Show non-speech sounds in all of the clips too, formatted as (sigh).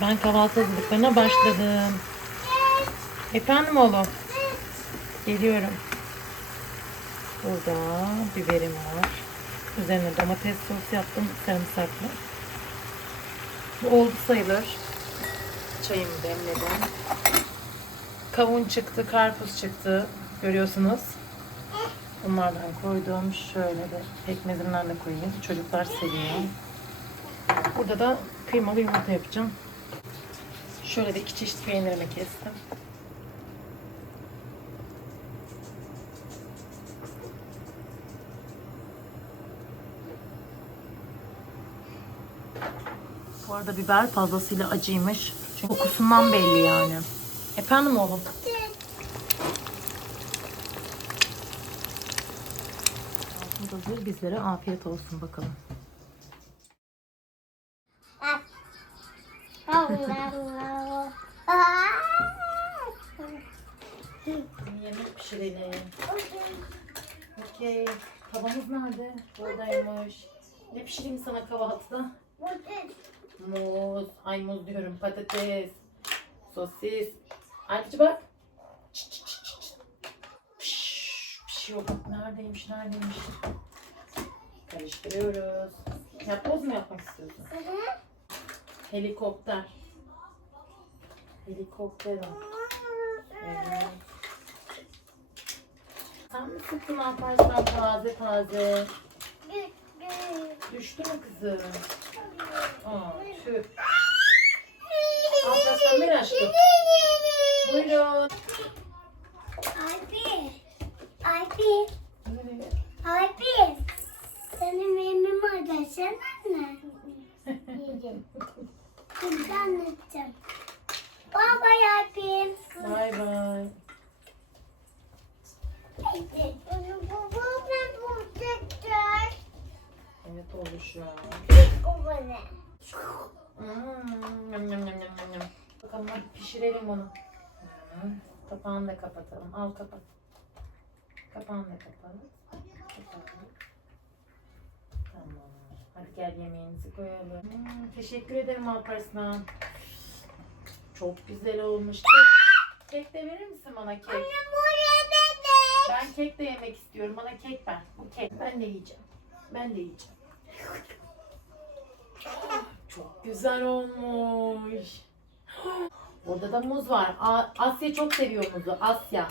Ben kahvaltı hazırlıklarına başladım. Efendim oğlum. Geliyorum. Burada biberim var. Üzerine domates sos yaptım sarımsaklı. Bu oldu sayılır. Çayımı demledim. Kavun çıktı, karpuz çıktı. Görüyorsunuz. Bunlardan koydum. Şöyle de pekmezimden de koyayım. Çocuklar seviyor. Burada da kıymalı yumurta yapacağım. Şöyle de iki çeşit peynirimi kestim. Bu arada biber fazlasıyla acıymış. Çünkü kokusundan belli yani. Efendim oğlum? Hazır. Bizlere afiyet olsun bakalım. Pişirelim. Okey. Tavamız nerede? Buradaymış. Ne pişireyim sana kahvaltıda? Muz. Ay muz diyorum. Patates. Sosis. Ayrıca bak. Çıt çıt. Piş, Pişiyor bak. Neredeymiş neredeymiş. Karıştırıyoruz. Yapboz mu yapmak istiyorsun? Helikopter. Helikopter. Evet. Mi sıktın Alparslan taze taze? Düştü mü kızım? Aa, tüh. Alparslan ver aşkım. Buyurun. Abi, abi, Evet. abi. Senin memnun arkadaşın anne. Yedim. Şimdi anlatacağım. Baba yapayım. Bay Bunu babamla bulacaktır. Evet oldu şu an. O bana. Hmm, yum, yum, yum, yum. Bakalım hadi pişirelim onu. Kapağını da kapatalım. Al kapat. Kapağını da kapatalım. Tamam. Hadi gel yemeğimizi koyalım. Hmm, teşekkür ederim Alparslan. Çok güzel olmuş. Kek, de verir misin bana kek? Buraya bebek. Kek de yemek istiyorum. Bana kek ver. Bu kek. Ben de yiyeceğim. Ben de yiyeceğim. (laughs) Çok güzel olmuş. (gasps) Burada da muz var. Asya çok seviyor muzu. Asya.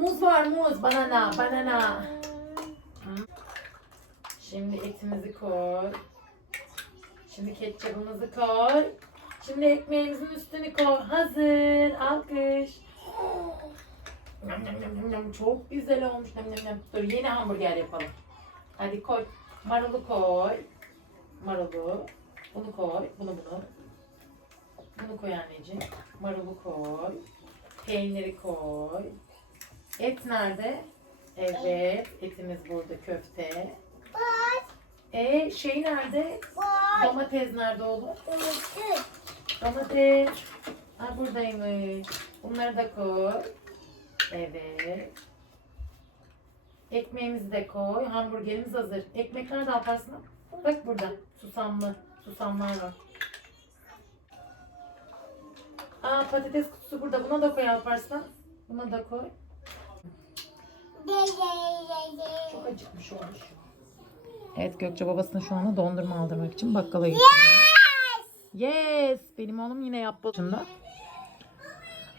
Muz var muz. Banana. Banana. Şimdi etimizi koy. Şimdi ketçabımızı koy. Şimdi ekmeğimizin üstünü koy. Hazır. Alkış. Çok güzel olmuş. Nyam, nyam, nyam. Dur yeni hamburger yapalım. Hadi koy. Marulu koy. Marulu. Bunu koy. Bunu bunu. Bunu koy anneciğim. Marulu koy. Peyniri koy. Et nerede? Evet. Etimiz burada köfte. Bak, E şey nerede? bak. Domates nerede oğlum? Unuttum. Domates. Ha buradaymış. Bunları da koy. Evet. Ekmeğimizi de koy. Hamburgerimiz hazır. Ekmek nerede Alparslan? Bak burada. Susamlı. Susamlar var. Aa patates kutusu burada. Buna da koy Alparslan. Buna da koy. Çok acıkmış olmuş. Evet Gökçe babasına şu anda dondurma aldırmak için bakkala gidiyor. Yes! Benim oğlum yine yapbozunda.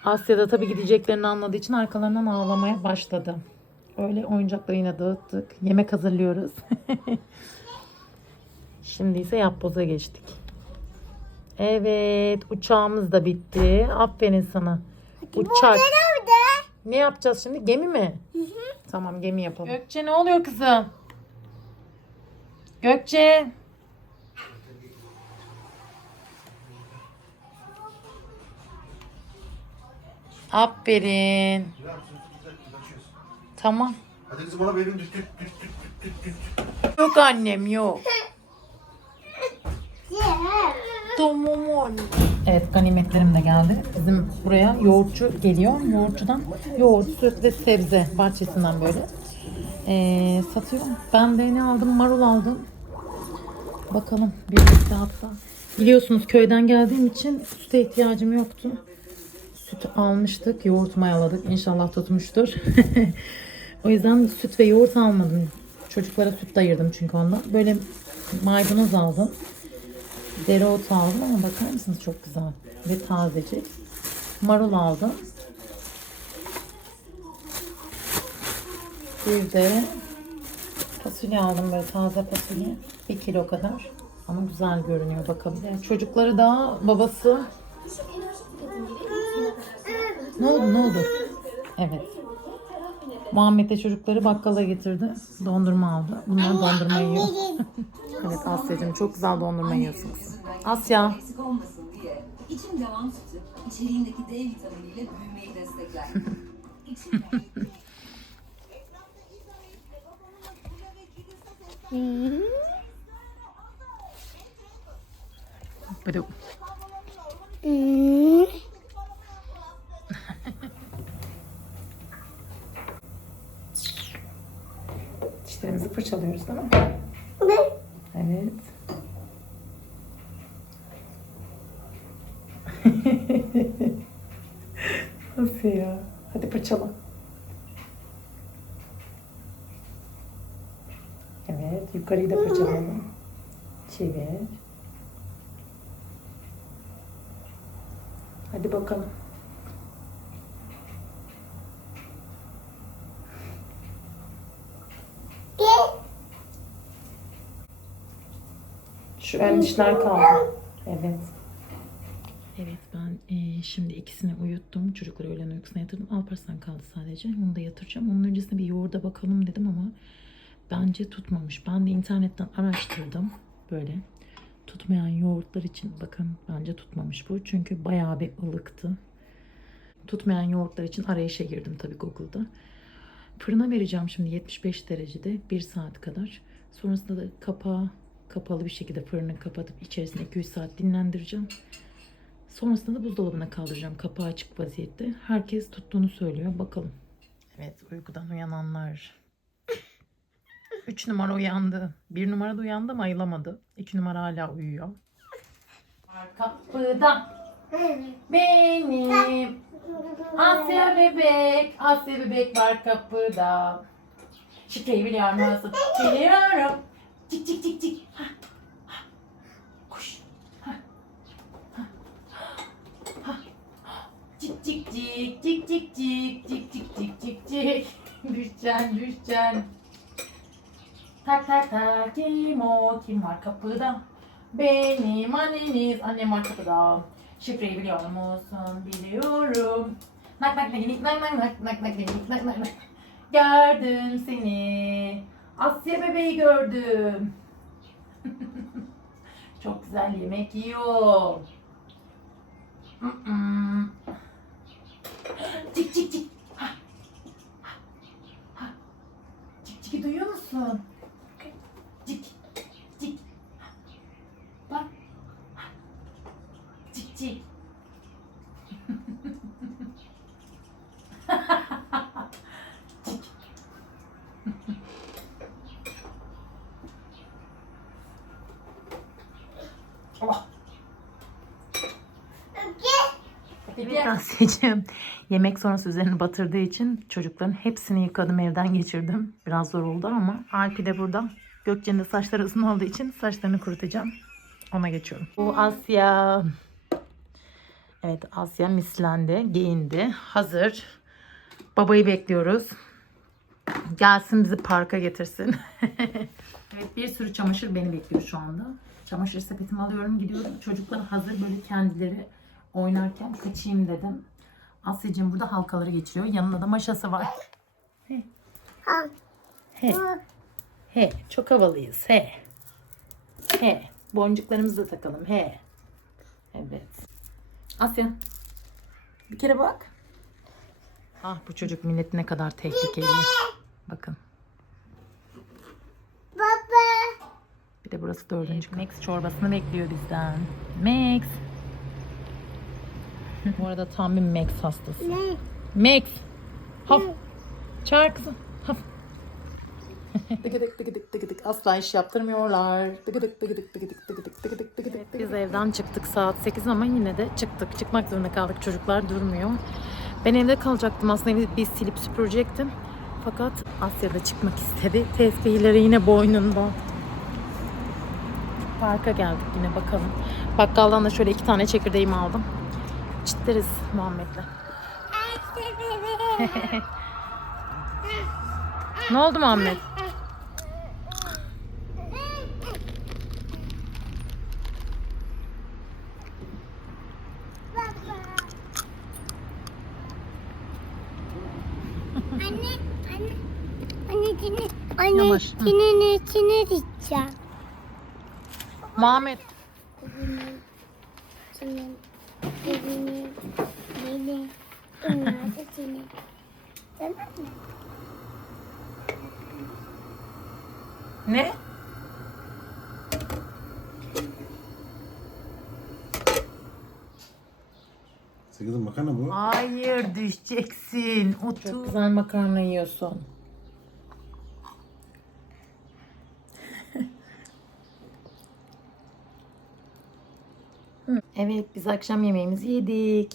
Asya'da tabii gideceklerini anladığı için arkalarından ağlamaya başladı. Öyle oyuncakları yine dağıttık. Yemek hazırlıyoruz. (laughs) Şimdi ise yapboza geçtik. Evet uçağımız da bitti. Aferin sana. Uçak. Ne yapacağız şimdi? Gemi mi? Tamam gemi yapalım. Gökçe ne oluyor kızım? Gökçe. Aferin. Tamam. Hadi kızım bana evin düt düt düt düt düt düt. Yok annem yok. Ye. Tamam anne. Evet ganimetlerim de geldi. Bizim buraya yoğurtçu geliyor. Yoğurtçudan yoğurt, süt ve sebze bahçesinden böyle ee, satıyor. Ben de ne aldım? Marul aldım. Bakalım birlikte hatta. Biliyorsunuz köyden geldiğim için süte ihtiyacım yoktu. Süt almıştık, yoğurt mayaladık. İnşallah tutmuştur. (laughs) o yüzden süt ve yoğurt almadım. Çocuklara süt de ayırdım çünkü ondan. Böyle maydanoz aldım. Dereotu aldım ama bakar mısınız çok güzel ve tazecik. Marul aldım. Bir de fasulye aldım böyle taze fasulye. Bir kilo kadar. Ama güzel görünüyor. Yani çocukları da babası... Ne oldu ne oldu? Evet. Muhammed de çocukları bakkala getirdi. Dondurma aldı. Bunlar dondurma yiyor. (laughs) evet Asya'cığım çok güzel dondurma. Asya. eksik olmasın diye içim devam sütü içeriğindeki D vitaminiyle büyümeyi destekler. (laughs) Bıdı. Hmm. Dişlerimizi fırçalıyoruz değil mi? Ne? Evet. (laughs) Nasıl ya? Hadi fırçala. Evet, yukarıyı da fırçalayalım. Çevir. Hadi bakalım. Şu ön dişler kaldı. Evet. Evet ben eee, şimdi ikisini uyuttum. Çocukları öğlen uykusuna yatırdım. Alparslan kaldı sadece. Onu da yatıracağım. Onun öncesinde bir yoğurda bakalım dedim ama bence tutmamış. Ben de internetten araştırdım. Böyle tutmayan yoğurtlar için bakın bence tutmamış bu. Çünkü bayağı bir ılıktı. Tutmayan yoğurtlar için arayışa girdim tabii Google'da. Fırına vereceğim şimdi 75 derecede 1 saat kadar. Sonrasında da kapağı kapalı bir şekilde fırını kapatıp içerisinde 200 saat dinlendireceğim. Sonrasında da buzdolabına kaldıracağım kapağı açık vaziyette. Herkes tuttuğunu söylüyor. Bakalım. Evet uykudan uyananlar. 3 numara uyandı. 1 numara da uyandı ama ayılamadı. 2 numara hala uyuyor. Kapıda benim Asya bebek, Asya bebek var kapıda. Şifreyi biliyor musun? Biliyorum. Cik cik cik cik. Ha, ha. Kuş. Ha, ha, ha. Cik cik cik cik cik cik cik cik cik cik cik. Düşeceksin düşeceksin. Tak tak tak kim o kim var kapıda? Benim anneniz annem var kapıda. Şifreyi biliyor musun? Biliyorum. Nak nak nak nak nak nak nak nak nak nak nak nak. Gördüm seni. Asya bebeği gördüm. (laughs) Çok güzel yemek yiyor. Cik cik cik. Cik ciki duyuyor musun? Cik cik. Bak. Cik cik. Allah. Evet Asya'cığım. Yemek sonrası üzerini batırdığı için çocukların hepsini yıkadım evden geçirdim. Biraz zor oldu ama Alpi de burada. Gökçe'nin de saçları uzun olduğu için saçlarını kurutacağım. Ona geçiyorum. Bu Asya. Evet Asya mislendi, giyindi. Hazır. Babayı bekliyoruz. Gelsin bizi parka getirsin. (laughs) evet bir sürü çamaşır beni bekliyor şu anda. Çamaşır sepetimi alıyorum gidiyorum. Çocuklar hazır böyle kendileri oynarken kaçayım dedim. Asya'cığım burada halkaları geçiriyor. Yanında da maşası var. He. He. He. Çok havalıyız. He. He. Boncuklarımızı da takalım. He. Evet. Asya. Bir kere bak. Ah bu çocuk milleti ne kadar tehlikeli. Bakın. Baba. Bir de burası dördüncü kat. Max çorbasını bekliyor bizden. Max. Bu arada tam bir Max hastası. Ne? Max. Haf. Çağır kızım. Haf. (laughs) Dıgıdık dıgıdık dıgıdık. Asla iş yaptırmıyorlar. Dıgıdık dıgıdık dıgıdık dıgıdık dıgıdık dıgıdık. Biz evden çıktık saat 8 ama yine de çıktık. Çıkmak zorunda kaldık. Çocuklar durmuyor. Ben evde kalacaktım. Aslında evi bir silip süpürecektim. Fakat Asya da çıkmak istedi. Tesbihleri yine boynunda. Parka geldik yine bakalım. Bakkaldan da şöyle iki tane çekirdeğimi aldım. Çitleriz Muhammed'le. (laughs) Ne oldu Muhammed? (laughs) Anne, anne. Anne, cini, anne, Yavaş, hı. cinin içine gideceğim. Muhammed. Tamam mı? Ne? Sekizin makarna bu. Hayır düşeceksin. Otur. Çok güzel makarna yiyorsun. Hı, (laughs) evet biz akşam yemeğimizi yedik.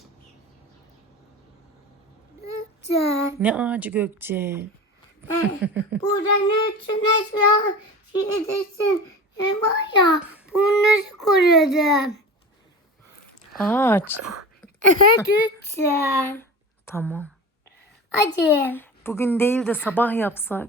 Güzel. Ne ağacı Gökçe? Buranın üstüne şu şey desin. Ne var ya, bunu nasıl korudum? Ağaç. (laughs) Lütfen. Tamam. Hadi. Bugün değil de sabah yapsak.